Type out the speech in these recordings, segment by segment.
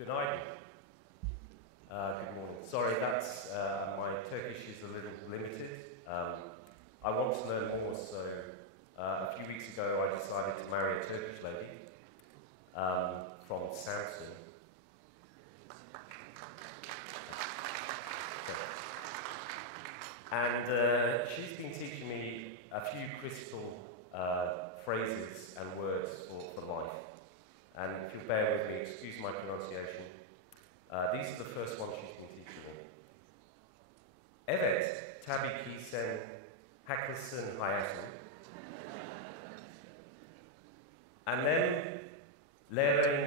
Good night. Good morning. Sorry, that's my Turkish is a little limited. I want to learn more, so a few weeks ago I decided to marry a Turkish lady from Samsun. And she's been teaching me a few critical phrases and words for life. And if you'll bear with me, excuse my pronunciation, these are the first ones she's been teaching me. Evet, tabii ki sen haklısın hayatım. Annemlere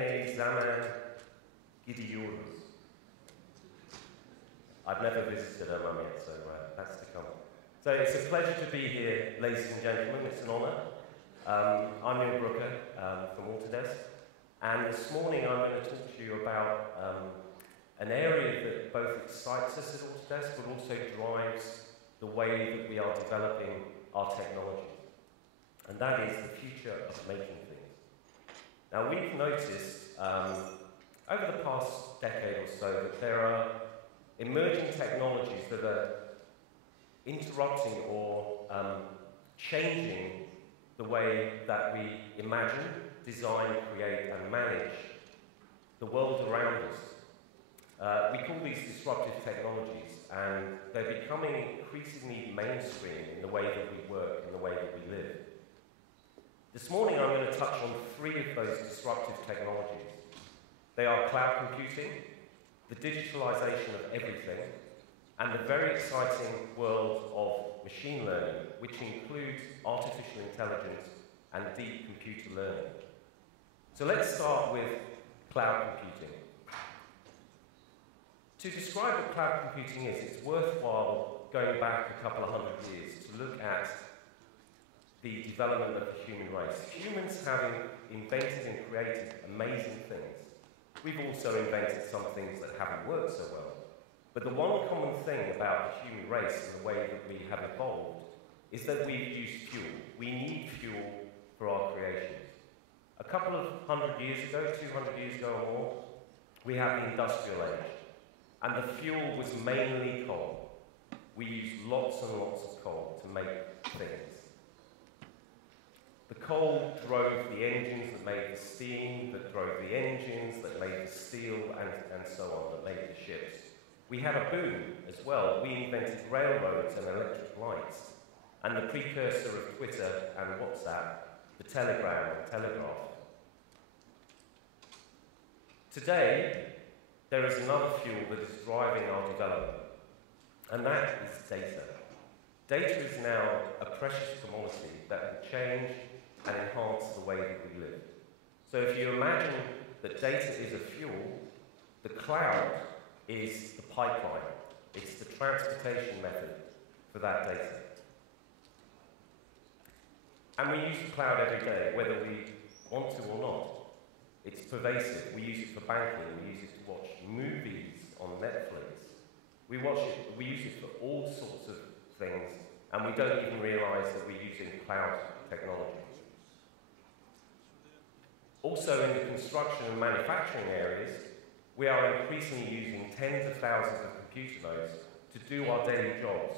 ne zaman gidiyoruz? I've never visited her mum yet, so that's to come. So it's a pleasure to be here, ladies and gentlemen. It's an honour. I'm Brooker from Autodesk. And this morning I'm going to talk to you about an area that both excites us at Autodesk but also drives the way that we are developing our technology. And that is the future of making things. Now we've noticed over the past decade or so that there are emerging technologies that are interrupting or changing the way that we imagine, design, create, and manage the world around us. We call these disruptive technologies, and they're becoming increasingly mainstream in the way that we work, in the way that we live. This morning I'm going to touch on three of those disruptive technologies. They are cloud computing, the digitalization of everything, and the very exciting world of machine learning, which includes artificial intelligence and deep computer learning. So let's start with cloud computing. To describe what cloud computing is, it's worthwhile going back a couple of hundred years to look at the development of the human race. Humans have invented and created amazing things. We've also invented some things that haven't worked so well. But the one common thing about the human race and the way that we have evolved is that we've used fuel. We need fuel for our creations. A couple of 100 years ago, 200 years ago or more, we had the industrial age. And the fuel was mainly coal. We used lots and lots of coal to make things. The coal drove the engines that made the steam, that drove the engines, that made the steel, and so on, that made the ships. We had a boom as well. We invented railroads and electric lights. And the precursor of Twitter and WhatsApp, the telegram and telegraph. Today, there is another fuel that is driving our development, and that is data. Data is now a precious commodity that will change and enhance the way that we live. So if you imagine that data is a fuel, the cloud is the pipeline. It's the transportation method for that data. And we use the cloud every day, whether we want to or not. It's pervasive. We use it for banking. We use it to watch movies on Netflix. We use it for all sorts of things, and we don't even realize that we're using cloud technology. Also, in the construction and manufacturing areas, we are increasingly using tens of thousands of computer nodes to do our daily jobs,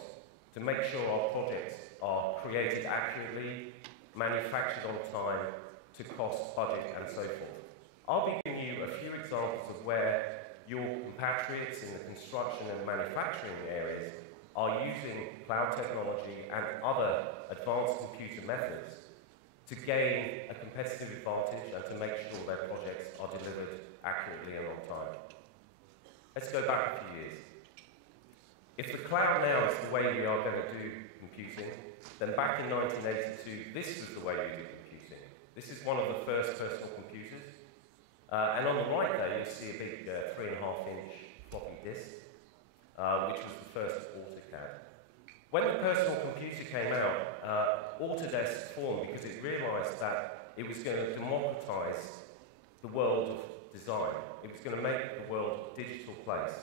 to make sure our projects are created accurately, manufactured on time, to cost, budget, and so forth. I'll be giving you a few examples of where your compatriots in the construction and manufacturing areas are using cloud technology and other advanced computer methods to gain a competitive advantage and to make sure their projects are delivered accurately and on time. Let's go back a few years. If the cloud now is the way we are going to do computing, then back in 1982, this was the way we did computing. This is one of the first personal computers. And on the right there, you'll see a big 3.5-inch floppy disk, which was the first AutoCAD. When the personal computer came out, Autodesk formed because it realized that it was going to democratize the world of design. It was going to make the world a digital place.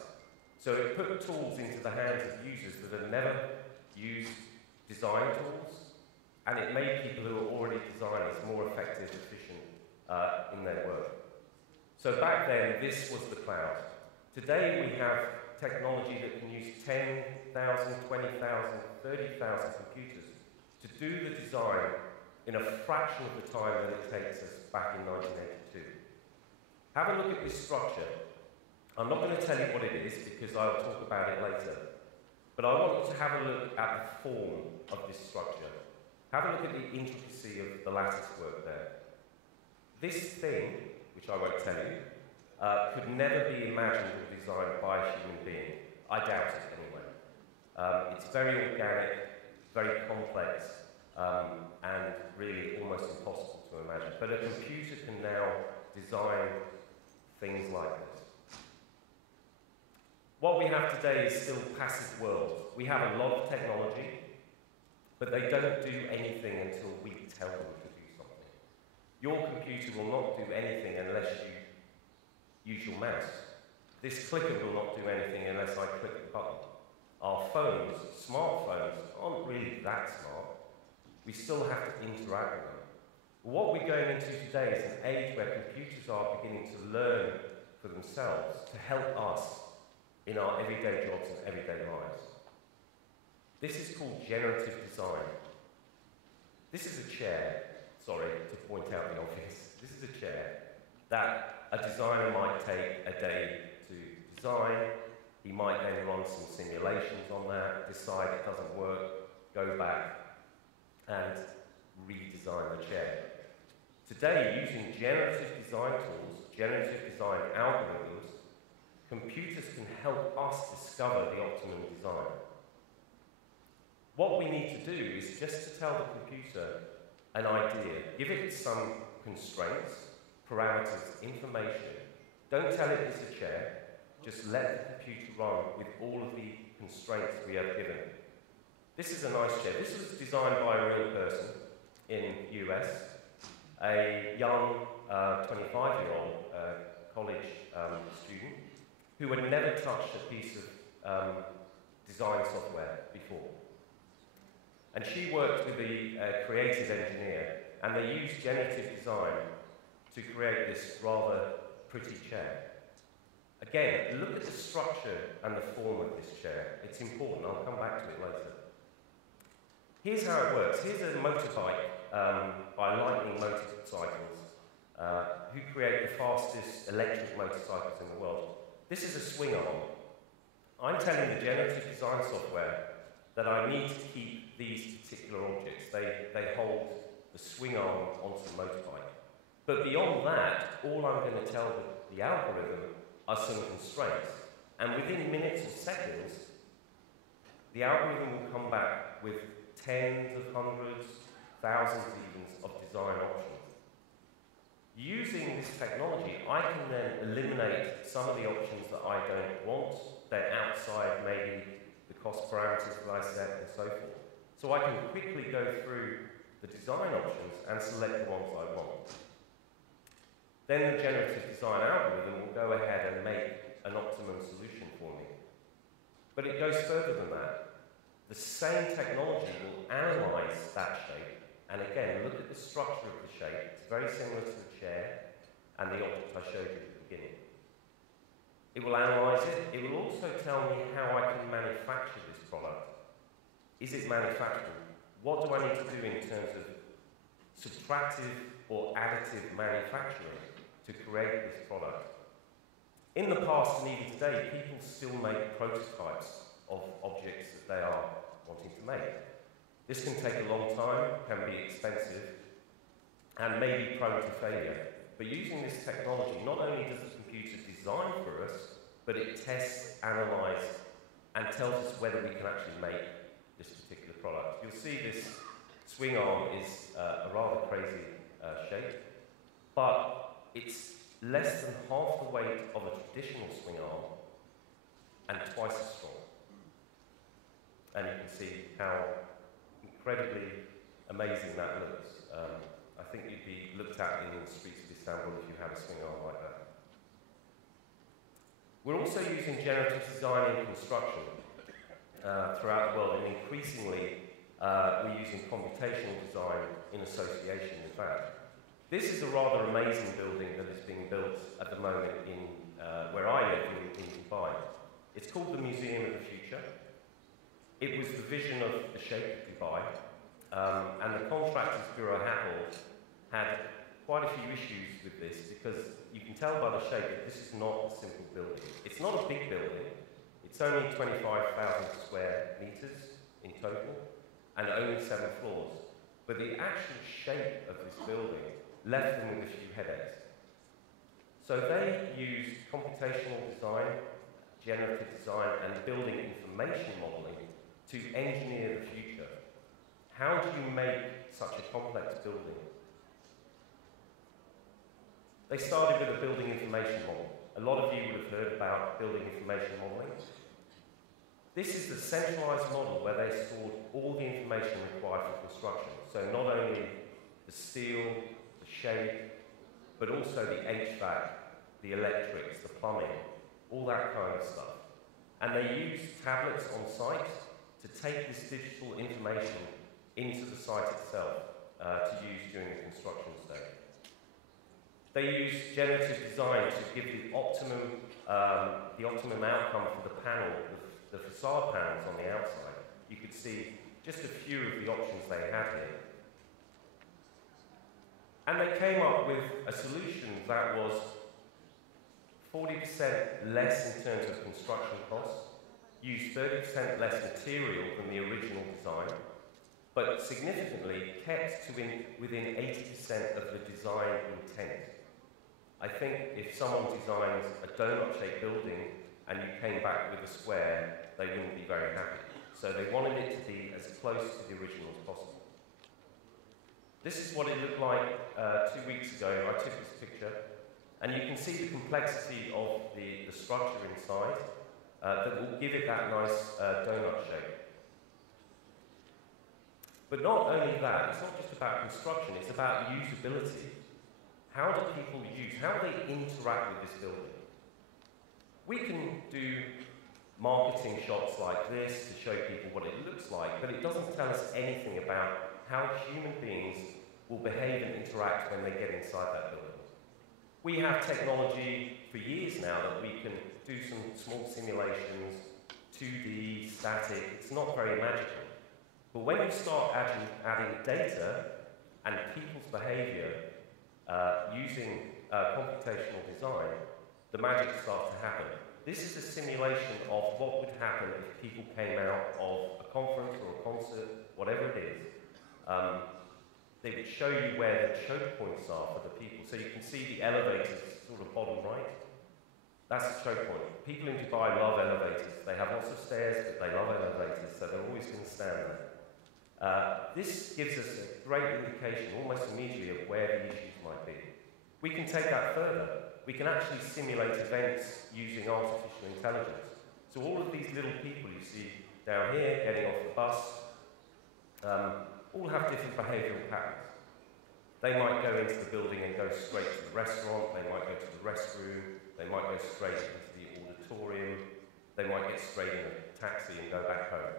So it put tools into the hands of users that had never used design tools, and it made people who were already designers more effective, efficient in their work. So back then, this was the cloud. Today, we have technology that can use 10,000, 20,000, 30,000 computers to do the design in a fraction of the time that it takes us back in 1982. Have a look at this structure. I'm not going to tell you what it is because I'll talk about it later. But I want you to have a look at the form of this structure. Have a look at the intricacy of the lattice work there. This thing, which I won't tell you, could never be imagined or designed by a human being. I doubt it anyway. It's very organic, very complex, and really almost impossible to imagine. But a computer can now design things like this. What we have today is still a passive world. We have a lot of technology, but they don't do anything until we tell them to do something. Your computer will not do anything unless you use your mouse. This clicker will not do anything unless I click the button. Our phones, smartphones, aren't really that smart. We still have to interact with them. What we're going into today is an age where computers are beginning to learn for themselves to help us in our everyday jobs and everyday lives. This is called generative design. This is a chair, sorry to point out the obvious, this is a chair that a designer might take a day to design. He might then run some simulations on that, decide it doesn't work, go back and redesign the chair. Today, using generative design tools, generative design algorithms, computers can help us discover the optimum design. What we need to do is just to tell the computer an idea, give it some constraints, parameters, information. Don't tell it it's a chair, just let the computer run with all of the constraints we have given. This is a nice chair. This was designed by a real person in the US, a young 25-year-old college student who had never touched a piece of design software before. And she worked with a creative engineer, and they used generative design to create this rather pretty chair. Again, look at the structure and the form of this chair. It's important. I'll come back to it later. Here's how it works. Here's a motorbike by Lightning Motorcycles, who create the fastest electric motorcycles in the world. This is a swing arm. I'm telling the generative design software that I need to keep these particular objects. They hold the swing arm onto the motorbike. But beyond that, all I'm going to tell the algorithm are some constraints. And within minutes or seconds, the algorithm will come back with tens of hundreds, thousands even of design options. Using this technology, I can then eliminate some of the options that I don't want. They're outside maybe the cost parameters that I set and so forth. So I can quickly go through the design options and select the ones I want. Then the generative design algorithm will go ahead and make an optimum solution for me. But it goes further than that. The same technology will analyze that shape, and again, look at the structure of the shape. It's very similar to the chair and the object I showed you at the beginning. It will analyze it. It will also tell me how I can manufacture this product. Is it manufacturable? What do I need to do in terms of subtractive or additive manufacturing to create this product? In the past and even today, people still make prototypes of objects that they are wanting to make. This can take a long time, can be expensive, and may be prone to failure. But using this technology, not only does the computer design for us, but it tests, analyzes, and tells us whether we can actually make this particular product. You'll see this swing arm is a rather crazy shape, but it's less than half the weight of a traditional swing arm and twice as strong. And you can see how incredibly amazing that looks. I think you'd be looked at in the streets of Istanbul if you had a swing arm like that. We're also using generative design in construction throughout the world, and increasingly we're using computational design in association with that. This is a rather amazing building that is being built at the moment in where I live in Dubai. It's called the Museum of the Future. It was the vision of the Sheikh of Dubai, and the contractors Bureau had quite a few issues with this because you can tell by the shape that this is not a simple building. It's not a big building. It's only 25,000 square meters in total and only 7 floors. But the actual shape of this building left them with a few headaches. So they used computational design, generative design, and building information modeling to engineer the future. How do you make such a complex building? They started with a building information model. A lot of you would have heard about building information modeling. This is the centralized model where they stored all the information required for construction. So not only the steel, the shape, but also the HVAC, the electrics, the plumbing, all that kind of stuff. And they used tablets on site to take this digital information into the site itself to use during the construction stage. They used generative design to give the optimum outcome for the panel, the facade panels on the outside. You could see just a few of the options they had here. And they came up with a solution that was 40% less in terms of construction costs, used 30% less material than the original design, but significantly kept to within 80% of the design intent. I think if someone designs a donut-shaped building and you came back with a square, they wouldn't be very happy. So they wanted it to be as close to the original as possible. This is what it looked like 2 weeks ago. I took this picture, and you can see the complexity of the structure inside that will give it that nice donut shape. But not only that, it's not just about construction, it's about usability. How do people use, how do they interact with this building? We can do marketing shots like this to show people what it looks like, but it doesn't tell us anything about how human beings will behave and interact when they get inside that building. We have technology for years now that we can do some small simulations, 2D, static, it's not very magical. But when you start adding data and people's behavior using computational design, the magic starts to happen. This is a simulation of what would happen if people came out of a conference or a concert, whatever it is. They would show you where the choke points are for the people. So you can see the elevators sort of bottom right. That's the choke point. People in Dubai love elevators. They have lots of stairs, but they love elevators, so they're always going to stand there. This gives us a great indication, almost immediately, of where the issues might be. We can take that further. We can actually simulate events using artificial intelligence. So all of these little people you see down here getting off the bus all have different behavioural patterns. They might go into the building and go straight to the restaurant, they might go to the restroom, they might go straight into the auditorium, they might get straight in a taxi and go back home.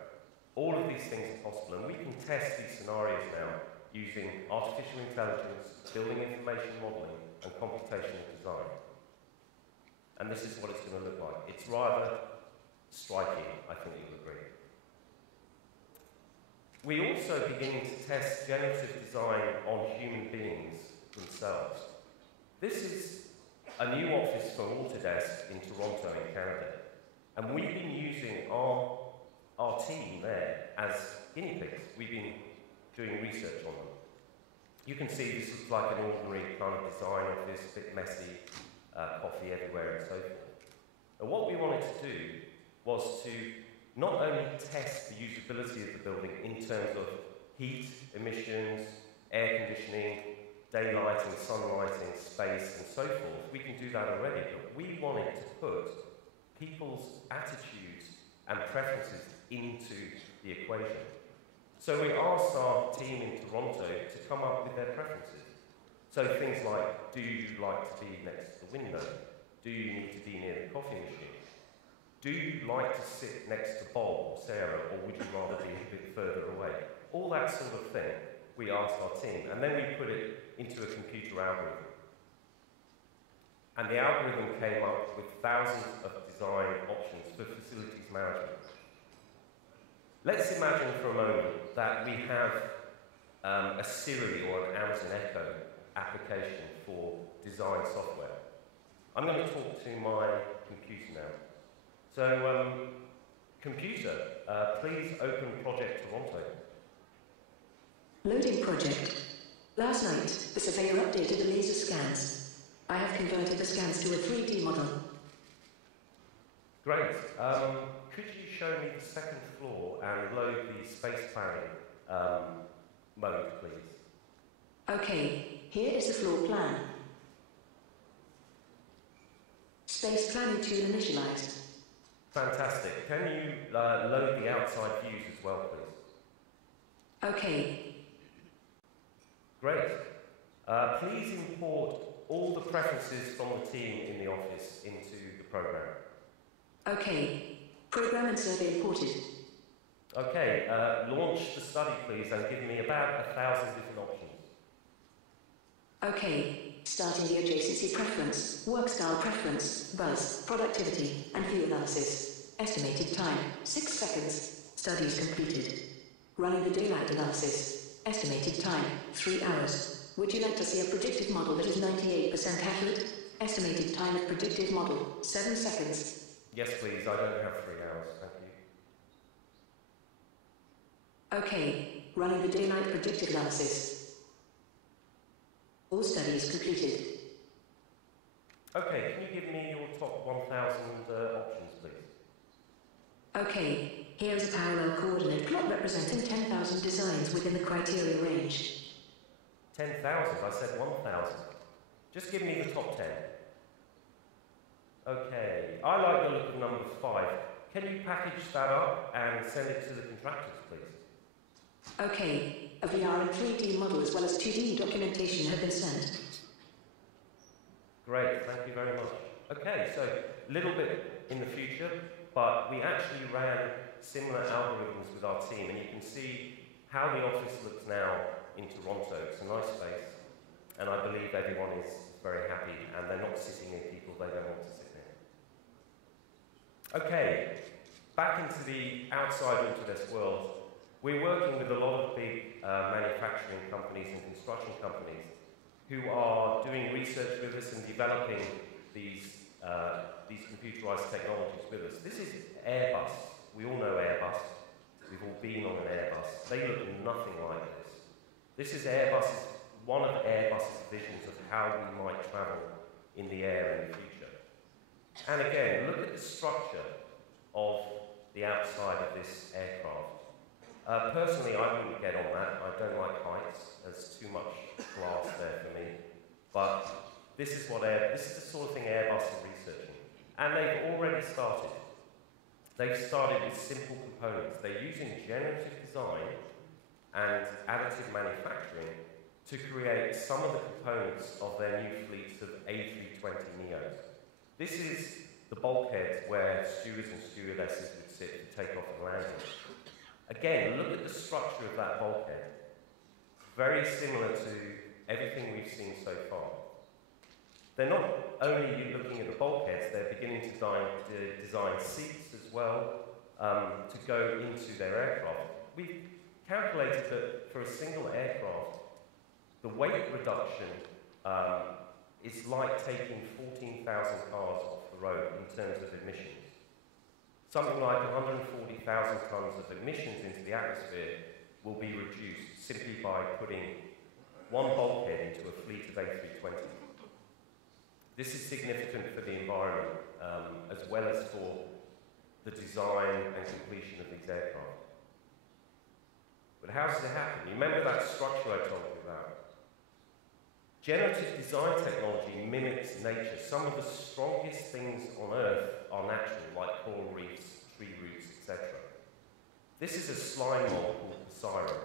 All of these things are possible, and we can test these scenarios now using artificial intelligence, building information modelling, and computational design. And this is what it's going to look like. It's rather striking, I think you'll agree. We're also beginning to test generative design on human beings themselves. This is a new office for Autodesk in Toronto in Canada, and we've been using our team there as guinea pigs. We've been doing research on them. You can see this looks like an ordinary kind of design office, a bit messy, coffee everywhere and so forth. And what we wanted to do was to not only test the usability of the building in terms of heat, emissions, air conditioning, daylighting, sunlighting, space, and so forth. We can do that already, but we wanted to put people's attitudes and preferences into the equation. So we asked our team in Toronto to come up with their preferences. So things like, do you like to be next to the window? Do you need to be near the coffee machine? Do you like to sit next to Bob or Sarah, or would you rather be a bit further away? All that sort of thing we asked our team, and then we put it into a computer computer algorithm. And the algorithm came up with thousands of design options for facilities management. Let's imagine for a moment that we have a Siri or an Amazon Echo application for design software. I'm going to talk to my computer now. So, computer, please open Project Toronto. Loading project. Last night, the surveyor updated the laser scans. I have converted the scans to a 3D model. Great. Could you show me the second floor and load the space planning mode, please? Okay, here is the floor plan. Space planning tool initialized. Fantastic. Can you load the outside views as well, please? Okay. Great. Please import all the preferences from the team in the office into the program. Okay. Program and survey imported. Okay. Launch the study, please, and give me about 1,000 different options. Okay. Starting the adjacency preference, work style preference, buzz, productivity, and view analysis. Estimated time, 6 seconds. Studies completed. Running the daylight analysis. Estimated time, 3 hours. Would you like to see a predictive model that is 98% accurate? Estimated time of predictive model, 7 seconds. Yes, please. I don't have 3 hours. Thank you. Okay. Running the daylight predictive analysis. All studies completed. Okay. Can you give me your top 1,000 options, please? Okay. Here is a parallel coordinate plot representing 10,000 designs within the criteria range. 10,000? I said 1,000. Just give me the top 10. Okay. I like the look of number 5. Can you package that up and send it to the contractors, please? Okay. A VR and 3D model as well as 2D documentation have been sent. Great. Thank you very much. Okay. So, a little bit in the future, but we actually ran similar algorithms with our team, and you can see how the office looks now in Toronto. It's a nice space, and I believe everyone is very happy, and they're not sitting in people they don't want to sit in. Okay, back into the outside Autodesk world. We're working with a lot of big manufacturing companies and construction companies who are doing research with us and developing these computerized technologies with us. This is Airbus. We all know Airbus. We've all been on an Airbus. They look nothing like this. This is one of Airbus's visions of how we might travel in the air in the future. And again, look at the structure of the outside of this aircraft. Personally, I wouldn't get on that. I don't like heights. There's too much glass there for me. But this is the sort of thing Airbus are researching. And they've already started. They've started with simple components. They're using generative design and additive manufacturing to create some of the components of their new fleets of A320neos. This is the bulkhead where stewards and stewardesses would sit to take off and landing. Again, look at the structure of that bulkhead. Very similar to everything we've seen so far. They're not only looking at the bulkheads, they're beginning to design seats as well to go into their aircraft. We've calculated that for a single aircraft, the weight reduction is like taking 14,000 cars off the road in terms of emissions. Something like 140,000 tons of emissions into the atmosphere will be reduced simply by putting one bulkhead into a fleet of A320. This is significant for the environment, as well as for the design and completion of these aircraft. But how does it happen? You remember that structure I told you about? Generative design technology mimics nature. Some of the strongest things on Earth are natural, like coral reefs, tree roots, etc. This is a slime mold called Poseidon.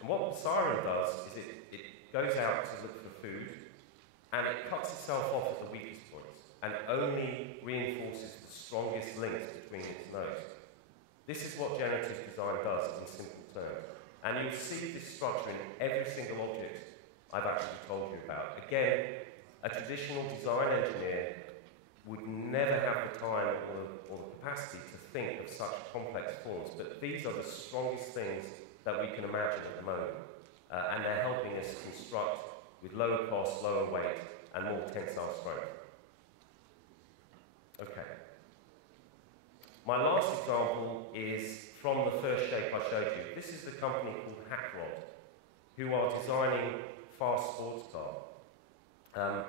And what Poseidon does is it goes out to look for food, and it cuts itself off at the weakest points, and only reinforces the strongest links between its nodes. This is what generative design does in simple terms. And you'll see this structure in every single object I've actually told you about. Again, a traditional design engineer would never have the time or the capacity to think of such complex forms, but these are the strongest things that we can imagine at the moment, and they're helping us construct with lower cost, lower weight, and more tensile strength. Okay. My last example is from the first shape I showed you. This is the company called Hackrod, who are designing fast sports car.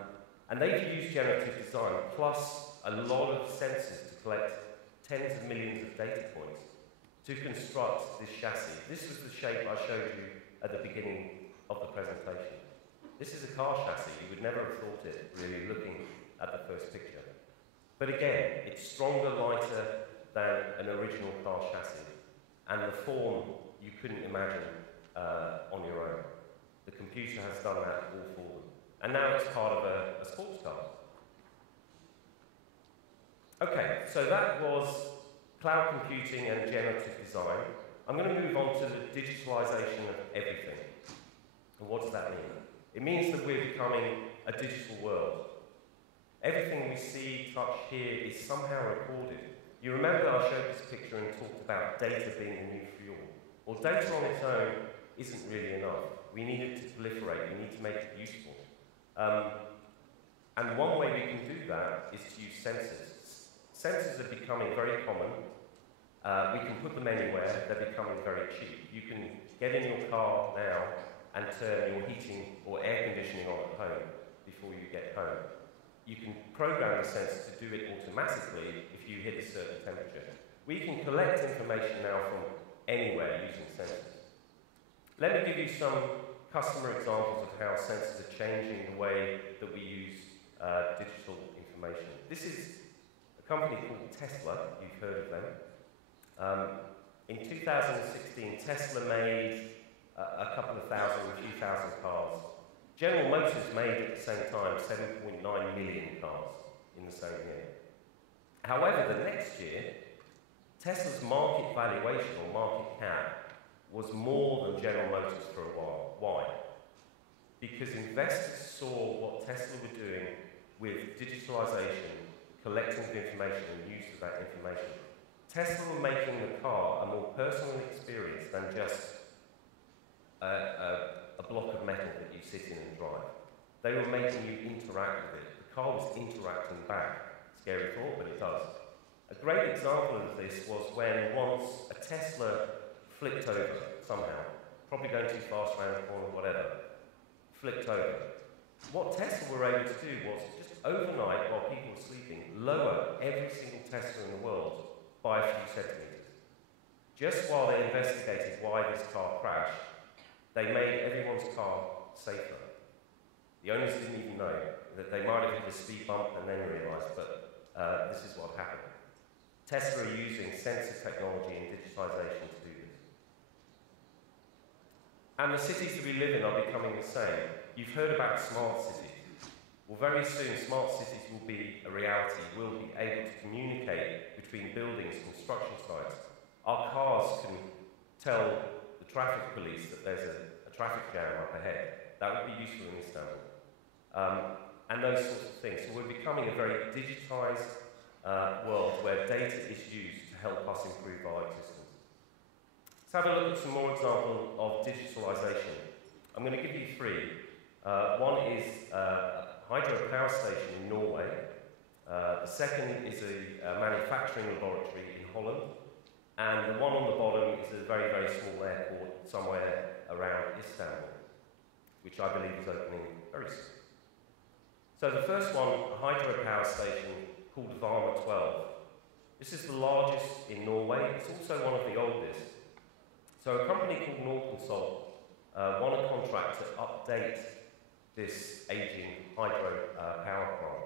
And they've used generative design, plus a lot of sensors to collect tens of millions of data points to construct this chassis. This was the shape I showed you at the beginning of the presentation. This is a car chassis. You would never have thought it, really, looking at the first picture. But again, it's stronger, lighter than an original car chassis, and the form you couldn't imagine on your own. The computer has done that all for them. And now it's part of a sports car. Okay, so that was cloud computing and generative design. I'm going to move on to the digitalization of everything. And what does that mean? It means that we're becoming a digital world. Everything we see, touch, hear is somehow recorded. You remember I showed this picture and talked about data being the new fuel. Well, data on its own isn't really enough. We need it to proliferate. We need to make it useful. And one way we can do that is to use sensors. Sensors are becoming very common. We can put them anywhere. They're becoming very cheap. You can get in your car now and turn your heating or air conditioning on at home before you get home. You can program the sensor to do it automatically if you hit a certain temperature. We can collect information now from anywhere using sensors. Let me give you some customer examples of how sensors are changing the way that we use digital information. This is a company called Tesla. You've heard of them. In 2016, Tesla made a couple of thousand, a few thousand cars. General Motors made at the same time 7.9 million cars in the same year. However, the next year, Tesla's market valuation or market cap was more than General Motors for a while. Why? Because investors saw what Tesla were doing with digitalization, collecting the information and use of that information. Tesla were making the car a more personal experience than just a block of metal that you sit in and drive. They were making you interact with it. The car was interacting back. Scary thought, but it does. A great example of this was when once a Tesla flipped over somehow, probably going too fast around the corner, whatever, flipped over. What Tesla were able to do was just overnight, while people were sleeping, lower every single Tesla in the world by a few centimeters. Just while they investigated why this car crashed, they made everyone's car safer. The owners didn't even know that they might have hit a speed bump and then realised, but this is what happened. Tesla are using sensor technology and digitization to do this. And the cities that we live in are becoming the same. You've heard about smart cities. Well, very soon, smart cities will be a reality. We'll be able to communicate between buildings, construction sites. Our cars can tell the traffic police that there's a traffic jam up ahead. That would be useful in Istanbul. And those sorts of things. So we're becoming a very digitized world where data is used to help us improve our existence. Let's have a look at some more examples of digitalization. I'm going to give you three. One is a hydropower station in Norway. The second is a manufacturing laboratory in Holland. And the one on the bottom is a very, very small airport somewhere around Istanbul, which I believe is opening very soon. So the first one, a hydropower station called Varma 12. This is the largest in Norway. It's also one of the oldest. So a company called Norconsult won a contract to update this aging hydro power plant.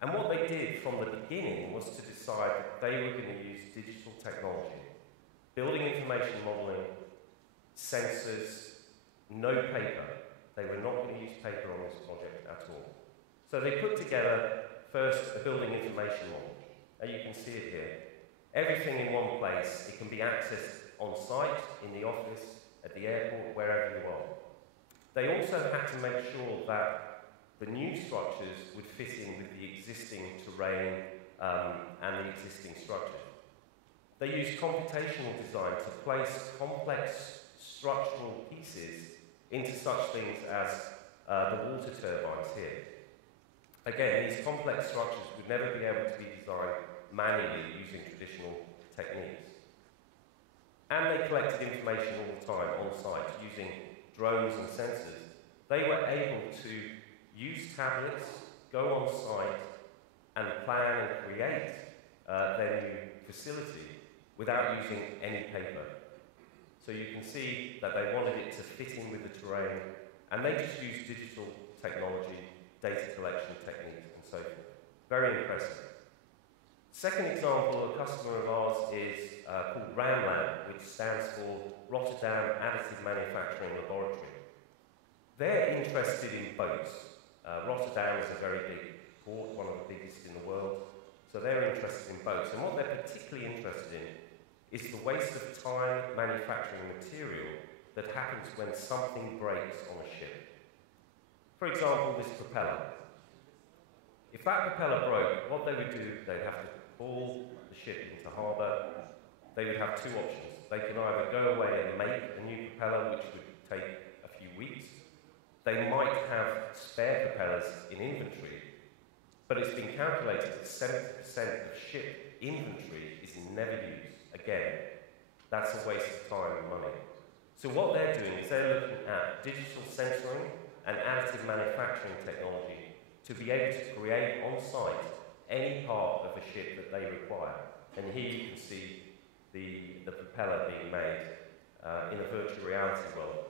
And what they did from the beginning was to decide that they were going to use digital technology, building information modeling, sensors, no paper. They were not going to use paper on this project at all. So they put together first a building information model. And you can see it here. Everything in one place. It can be accessed on site, in the office, at the airport, wherever you are. They also had to make sure that the new structures would fit in with the existing terrain and the existing structures. They used computational design to place complex structural pieces into such things as the water turbines here. Again, these complex structures would never be able to be designed manually using traditional techniques. And they collected information all the time on site using drones and sensors. They were able to use tablets, go on site, and plan and create their new facility without using any paper. So you can see that they wanted it to fit in with the terrain, and they just used digital technology, data collection techniques, and so forth. Very impressive. Second example, a customer of ours is called RAMLab, which stands for Rotterdam Additive Manufacturing Laboratory. They're interested in boats. Rotterdam is a very big port, one of the biggest in the world, so they're interested in boats. And what they're particularly interested in is the waste of time manufacturing material that happens when something breaks on a ship. For example, this propeller. If that propeller broke, what they would do, they'd have to haul the ship into harbour. They would have two options. They could either go away and make a new propeller, which would take a few weeks. They might have spare propellers in inventory, but it's been calculated that 70% of ship inventory is never used. Again, that's a waste of time and money. So what they're doing is they're looking at digital sensoring and additive manufacturing technology to be able to create on site any part of a ship that they require. And here you can see the propeller being made in a virtual reality world.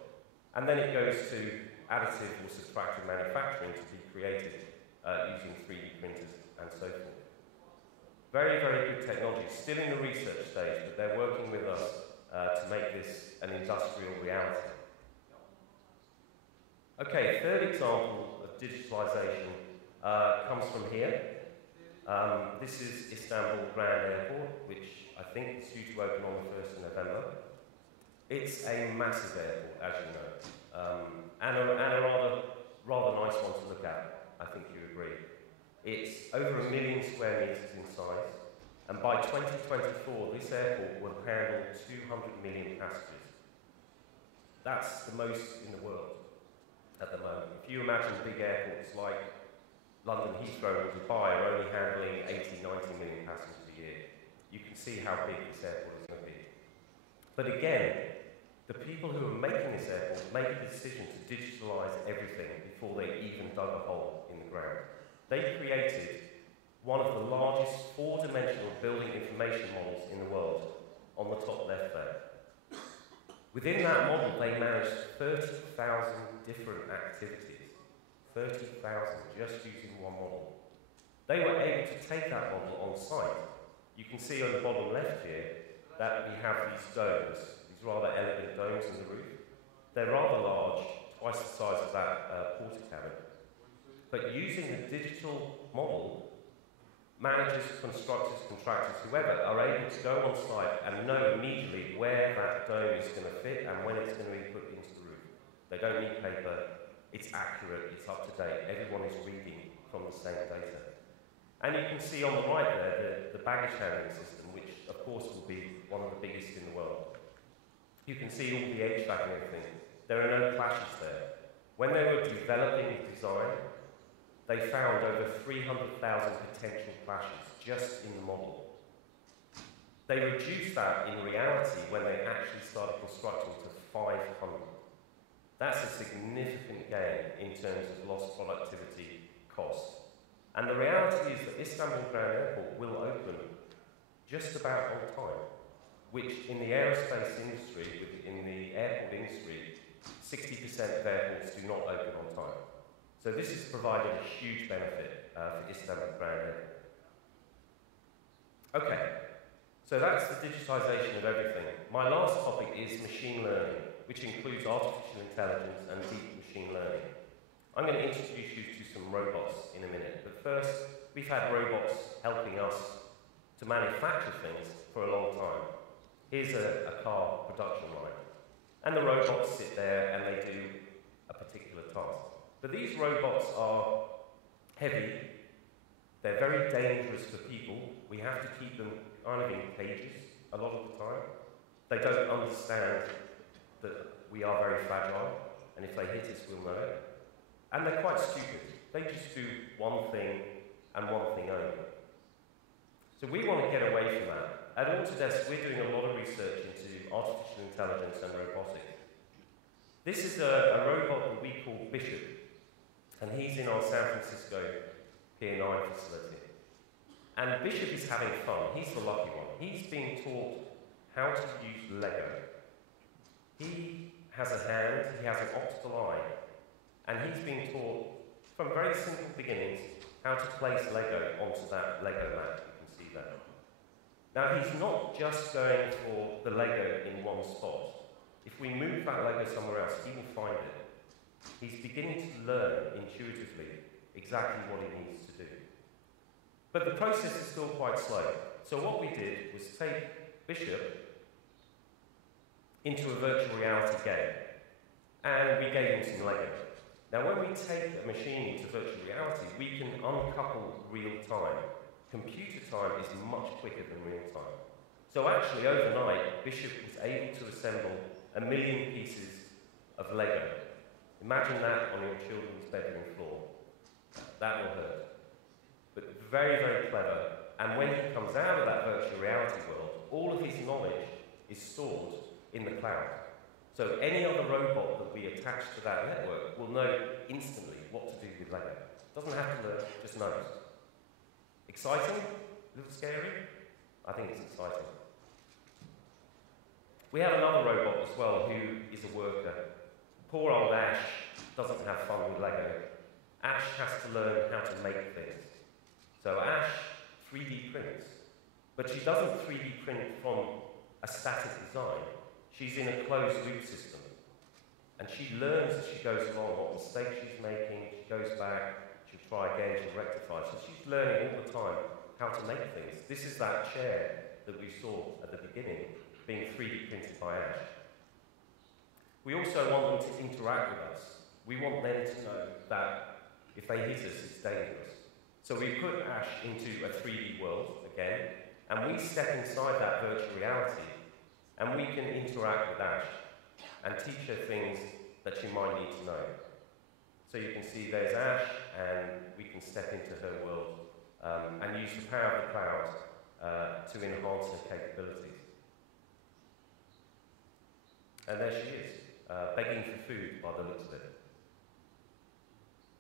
And then it goes to additive or subtractive manufacturing to be created using 3D printers and so forth. Very, very good technology, still in the research stage, but they're working with us to make this an industrial reality. Okay, third example of digitalization comes from here. This is Istanbul Grand Airport, which I think is due to open on the 1st of November. It's a massive airport, as you know, and a rather nice one to look at, I think you agree. It's over 1 million square meters in size, and by 2024, this airport will handle 200 million passengers. That's the most in the world at the moment. If you imagine big airports like London Heathrow or Dubai are only handling 80, 90 million passengers a year, you can see how big this airport is going to be. But again, the people who are making this airport made the decision to digitalise everything before they even dug a hole in the ground. They created one of the largest four-dimensional building information models in the world, on the top left there. Within that model, they managed 30,000 different activities. 30,000, just using one model. They were able to take that model on site. You can see on the bottom left here that we have these domes, these rather elegant domes in the roof. They're rather large, twice the size of that porter cabin. But using a digital model, managers, constructors, contractors, whoever, are able to go on site and know immediately where that dome is going to fit and when it's going to be put into the roof. They don't need paper, it's accurate, it's up to date, everyone is reading from the same data. And you can see on the right there the baggage handling system, which of course will be one of the biggest in the world. You can see all the HVAC and everything. There are no clashes there. When they were developing the design, they found over 300,000 potential clashes just in the model. They reduced that in reality when they actually started constructing to 500. That's a significant gain in terms of lost productivity cost. And the reality is that Istanbul Grand Airport will open just about on time, which in the aerospace industry, in the airport industry, 60% of airports do not open on time. So this has provided a huge benefit for Istanbul Grand Airport. Okay, so that's the digitisation of everything. My last topic is machine learning, which includes artificial intelligence and deep machine learning. I'm going to introduce you to some robots in a minute, but first, we've had robots helping us to manufacture things for a long time. Here's a car production line, and the robots sit there and they do a particular tasks. But these robots are heavy, they're very dangerous for people. We have to keep them kind of in cages a lot of the time. They don't understand that we are very fragile, and if they hit us, we'll know it. And they're quite stupid. They just do one thing and one thing only. So we want to get away from that. At Autodesk, we're doing a lot of research into artificial intelligence and robotics. This is a robot that we call Bishop, and he's in our San Francisco Pier 9 facility. And Bishop is having fun. He's the lucky one. He's being taught how to use Lego. He has a hand, he has an optical eye, and he's being taught from very simple beginnings how to place Lego onto that Lego mat. You can see that. Now, he's not just going for the Lego in one spot. If we move that Lego somewhere else, he will find it. He's beginning to learn intuitively exactly what he needs to do. But the process is still quite slow. So what we did was take Bishop into a virtual reality game, and we gave him some Lego. Now, when we take a machine into virtual reality, we can uncouple real time. Computer time is much quicker than real time. So actually, overnight, Bishop was able to assemble 1 million pieces of Lego. Imagine that on your children's bedroom floor. That will hurt. But very, very clever. And when he comes out of that virtual reality world, all of his knowledge is stored in the cloud. So any other robot that we attach to that network will know instantly what to do with Lego. Doesn't have to learn, just knows. Exciting? A little scary? I think it's exciting. We have another robot as well who is a worker. Poor old Ash doesn't have fun with Lego. Ash has to learn how to make things. So Ash 3D prints. But she doesn't 3D print from a static design. She's in a closed loop system. And she learns as she goes along what mistakes she's making. She goes back, she'll try again, she'll rectify. So she's learning all the time how to make things. This is that chair that we saw at the beginning being 3D printed by Ash. We also want them to interact with us. We want them to know that if they hit us, it's dangerous. So we put Ash into a 3D world again, and we step inside that virtual reality, and we can interact with Ash and teach her things that she might need to know. So you can see there's Ash, and we can step into her world and use the power of the cloud to enhance her capabilities. And there she is, begging for food by the looks of it.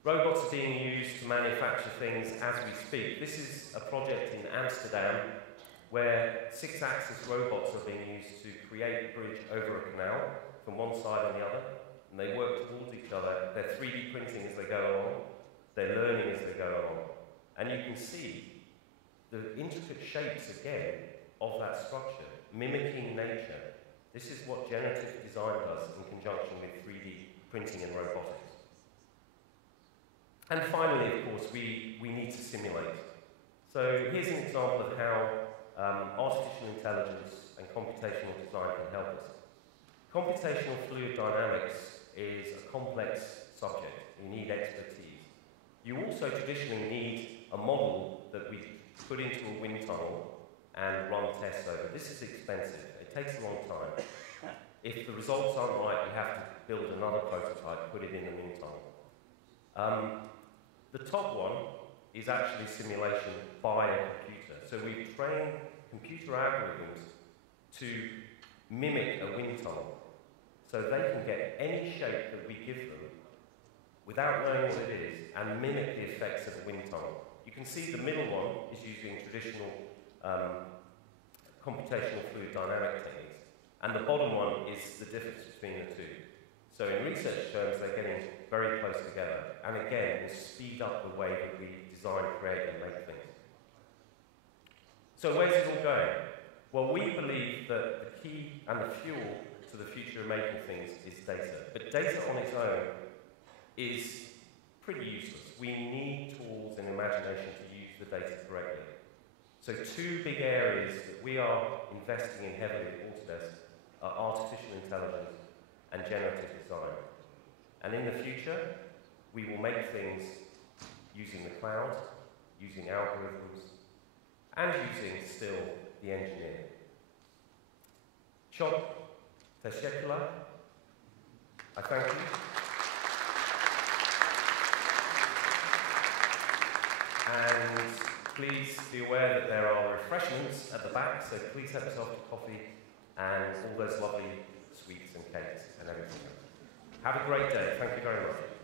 Robots are being used to manufacture things as we speak. This is a project in Amsterdam where 6-axis robots are being used to create a bridge over a canal from one side and the other, and they work towards each other. They're 3D printing as they go along, they're learning as they go along, and you can see the intricate shapes again of that structure, mimicking nature. This is what generative design does in conjunction with 3D printing and robotics. And finally, of course, we need to simulate. So here's an example of how artificial intelligence and computational design can help us. Computational fluid dynamics is a complex subject. You need expertise. You also traditionally need a model that we put into a wind tunnel and run tests over. This is expensive. It takes a long time. If the results aren't right, you have to build another prototype, put it in a wind tunnel. The top one is actually simulation by a computer. So we've trained computer algorithms to mimic a wind tunnel. So they can get any shape that we give them without knowing what it is and mimic the effects of a wind tunnel. You can see the middle one is using traditional computational fluid dynamic techniques, and the bottom one is the difference between the two. So in research terms, they're getting very close together, and again, will speed up the way that we design, create, and make things. So where's it all going? Well, we believe that the key and the fuel to the future of making things is data. But data on its own is pretty useless. We need tools and imagination to use the data correctly. So two big areas that we are investing in heavily at Autodesk are artificial intelligence and generative design. And in the future, we will make things using the cloud, using algorithms, and using still the engineer. Çok teşekkürler. I thank you. And please be aware that there are refreshments at the back, so please help yourself to coffee and all those lovely sweets and cakes and everything else. Have a great day. Thank you very much.